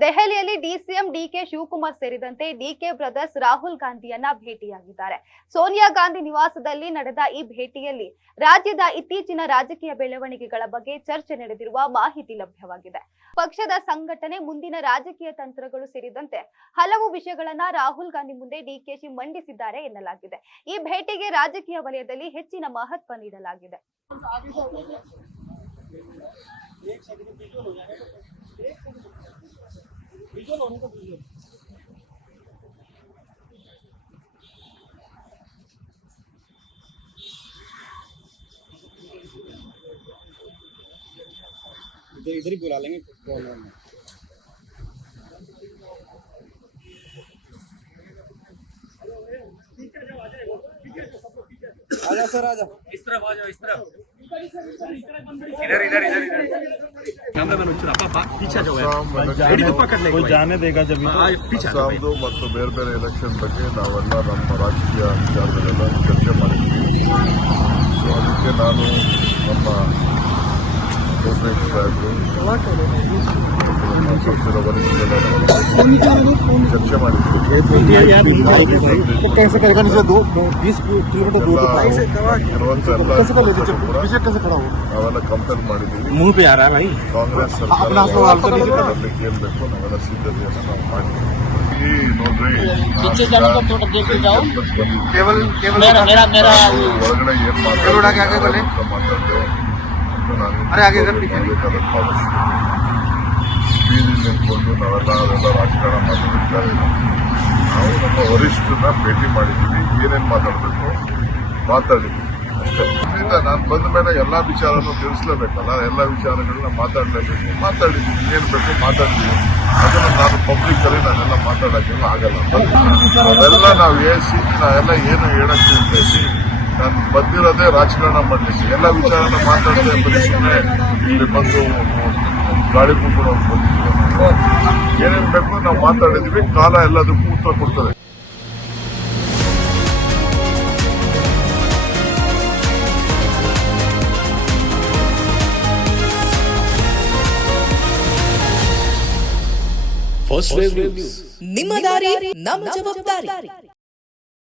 ದೆಹಲಿಯಲ್ಲಿ DCM DK Shivakumar ಸೇರಿದಂತೆ DK brothers Rahul ಗಾಂಧಿಯನ್ನ ಭೇಟಿಯಾಗಿದ್ದಾರೆ. Sonia Gandhi ನಿವಾಸದಲ್ಲಿ ನಡೆದ ಈ ಭೇಟಿಯಲ್ಲಿ ರಾಜ್ಯದ ಇತ್ತೀಚಿನ ರಾಜಕೀಯ ಬೆಳವಣಿಗೆಗಳ ಬಗ್ಗೆ ಚರ್ಚೆ ನಡೆದಿರುವ ಮಾಹಿತಿ ಲಭ್ಯವಾಗಿದೆ. ಪಕ್ಷದ ಸಂಘಟನೆ, ಮುಂದಿನ ರಾಜಕೀಯ ತಂತ್ರಗಳು ಸೇರಿದಂತೆ ಹಲವು ವಿಷಯಗಳನ್ನ ರಾಹುಲ್ ಗಾಂಧಿ ಮುಂದೆ ಡಿಕೆಶಿ ಮಂಡಿಸಿದ್ದಾರೆ ಎನ್ನಲಾಗಿದೆ. ಈ ಭೇಟಿಗೆ ರಾಜಕೀಯ ವಲಯದಲ್ಲಿ ಹೆಚ್ಚಿನ ಮಹತ್ವ ನೀಡಲಾಗಿದೆ. इधर ही बुला लेंगे। आजा सर, आजा। इस तरफ आ जाओ, इस तरफ। इधर इधर इधर इधर। कैमरामैन उच्चरा पापा पीछे जाओ यार। कोई जाने देगा जब पीछे ಅಸ್ಸಾಂದು ಮತ್ತು ಬೇರೆ ಬೇರೆ ಎಲೆಕ್ಷನ್ ಬಗ್ಗೆ ನಾವೆಲ್ಲ ನಮ್ಮ ರಾಜಕೀಯ ವಿಚಾರಗಳೆಲ್ಲ ಚರ್ಚೆ ಮಾಡಿದ್ದೀವಿ. ಸೊ ಅದಕ್ಕೆ ನಾನು ನಮ್ಮ ಪಕ್ಷದ ವರಿಷ್ಠರು ಚರ್ಚೆ ಮಾಡಿದ್ದೀವಿ. ನಾವೆಲ್ಲ ಕಂಪೇರ್ ಮಾಡಿದ್ದೀವಿ. ಕಾಂಗ್ರೆಸ್ ಸರ್ಕಾರದಲ್ಲಿ ಏನ್ ಬೇಕು ನಾವೆಲ್ಲ ಸಿದ್ಧತೆಯನ್ನು ನಾವು ಮಾಡಿದ್ದೀವಿ. ನೋಡ್ರಿ, ಒಳಗಡೆ ಏನ್ ಮಾತಾಡ್ತೇವೆ ಬೀದಿ ನಿಂತ್ಕೊಂಡು ನಾವೆಲ್ಲ ರಾಜಕಾರಣ ಮಾತಾಡ್ತಾರೆ. ನಾವು ನಮ್ಮ ವರಿಷ್ಠರನ್ನ ಭೇಟಿ ಮಾಡಿದ್ದೀವಿ. ಏನೇನ್ ಮಾತಾಡಬೇಕು ಮಾತಾಡಿದ್ವಿ ಅಷ್ಟೇ. ನಾನು ಬಂದ ಮೇಲೆ ಎಲ್ಲಾ ವಿಚಾರನೂ ತಿಳಿಸ್ಲೇಬೇಕಲ್ಲ, ಎಲ್ಲ ವಿಚಾರಗಳನ್ನ ಮಾತಾಡಿದ್ದೀವಿ. ಏನ್ ಬೇಕು ಮಾತಾಡ್ತೀವಿ. ಅದನ್ನ ನಾನು ಪಬ್ಲಿಕ್ ಅಲ್ಲಿ ನಾನೆಲ್ಲ ಮಾತಾಡೋಕ್ಕೆಲ್ಲ ಆಗಲ್ಲ. ಅವೆಲ್ಲ ನಾವು ನಾವೆಲ್ಲ ಏನು ಹೇಳಕ್ಕೆ ಅಂತೇಳಿ ನಾನು ಬಂದಿರೋದೇ ರಾಜಕಾರಣ ಮಾಡಲಿಕ್ಕೆ. ಎಲ್ಲ ವಿಚಾರನ ಮಾತಾಡದೆ ಸುಮ್ಮನೆ ಇಲ್ಲಿ ಬಂದು ಗಾಳಿ ಮುಗ್ಕೊಂಡು ಬಂದಿದ್ದೀವಿ. ಏನೇನು ಬೇಕು ನಾವು ಮಾತಾಡಿದ್ವಿ. ಕಾಲ ಎಲ್ಲದಕ್ಕೂ ಉತ್ತರ ಕೊಡ್ತದೆ. ಫಸ್ಟ್ ವೇವ್ ನ್ಯೂಸ್, ನಿಮ್ಮ ದಾರಿ ನಮ್ಮ ಜವಾಬ್ದಾರಿ.